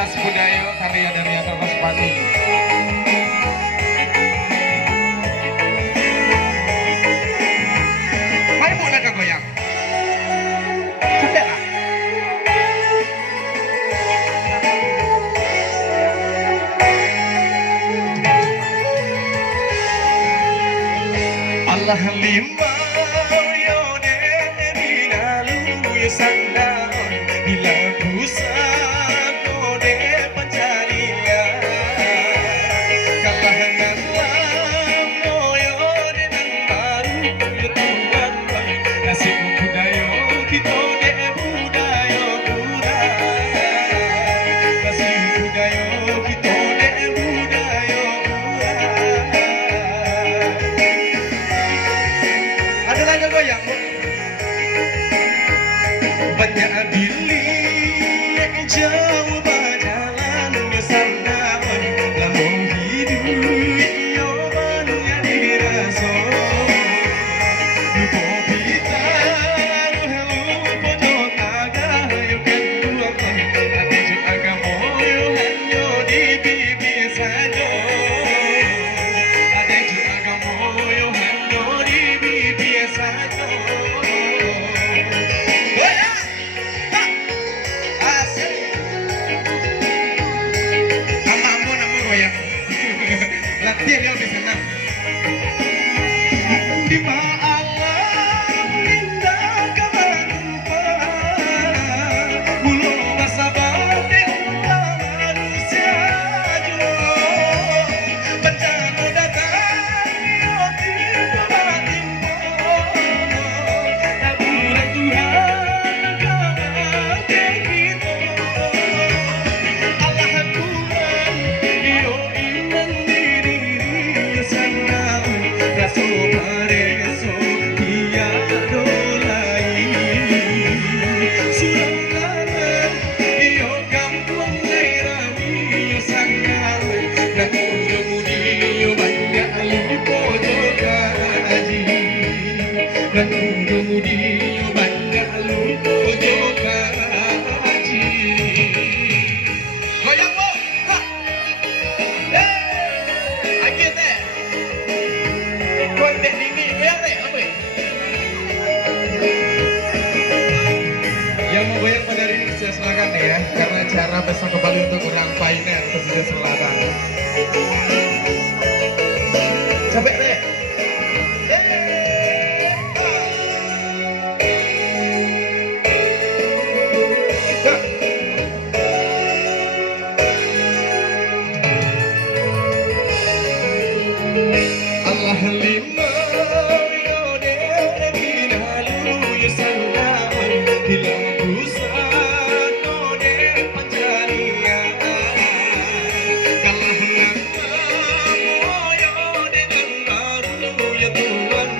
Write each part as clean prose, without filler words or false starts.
Dimas Budayo karya dari Akar Kospati. Mari Bu nak goyang. Capek lah. Allah lima yone minalu sandaon bila pusat kode pencarian kalangan moyo dan baru Tuhan nasib budaya kita de budaya nasib budaya kita de budaya. Ada lagi goyang Bu. Banyak bilik jauh berjalan bersandaan lamun hidup yo manusia dirasa lupa kita lupa jotaga yo keduakan hati jo agamo yo hanya di bibir saja hati jo agamo yo hanya di bibir saja. Latihan yang lebih senang. Di alam indah kehidupan, bulu bersabar di manusia jua. Bencana datang, timpa aturan Tuhan kebaikan kita. Allah Tuhan, yo iman raso pareso tiado lain sulangan iyo kampung gairami sangal dan mudi yo banyak lipo jogaji dan mudi yo banyak lipo jogaji. Goyang Bu. Akhir teh konten ini biar apa? Yang mau goyang pada hari ini saya silakan ya, karena cara besok kembali untuk orang pioneer pesisir selatan. Capek deh. Allah lima yone minalu sandaon bila pusat kode pencarian kalangan moyo dengan baru ya Tuhan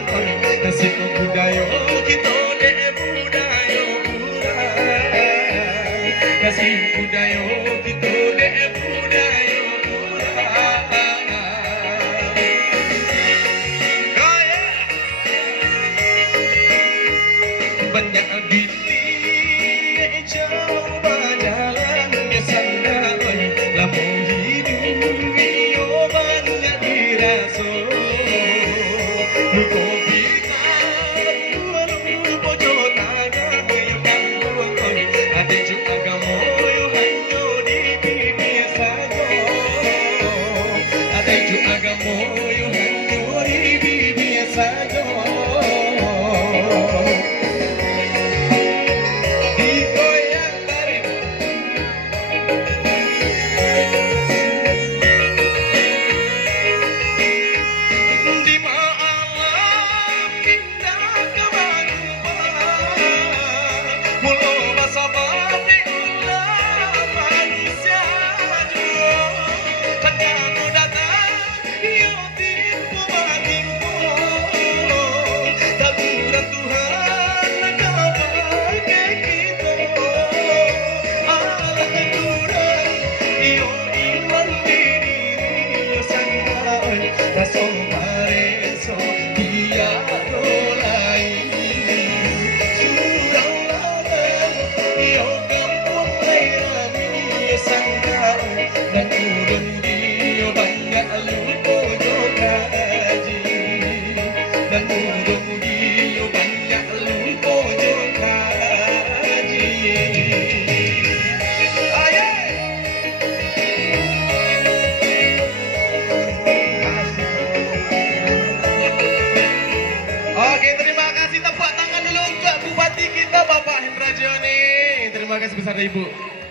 nasib budaya kita de budaya nasib budaya kita de budaya sebesar Ibu.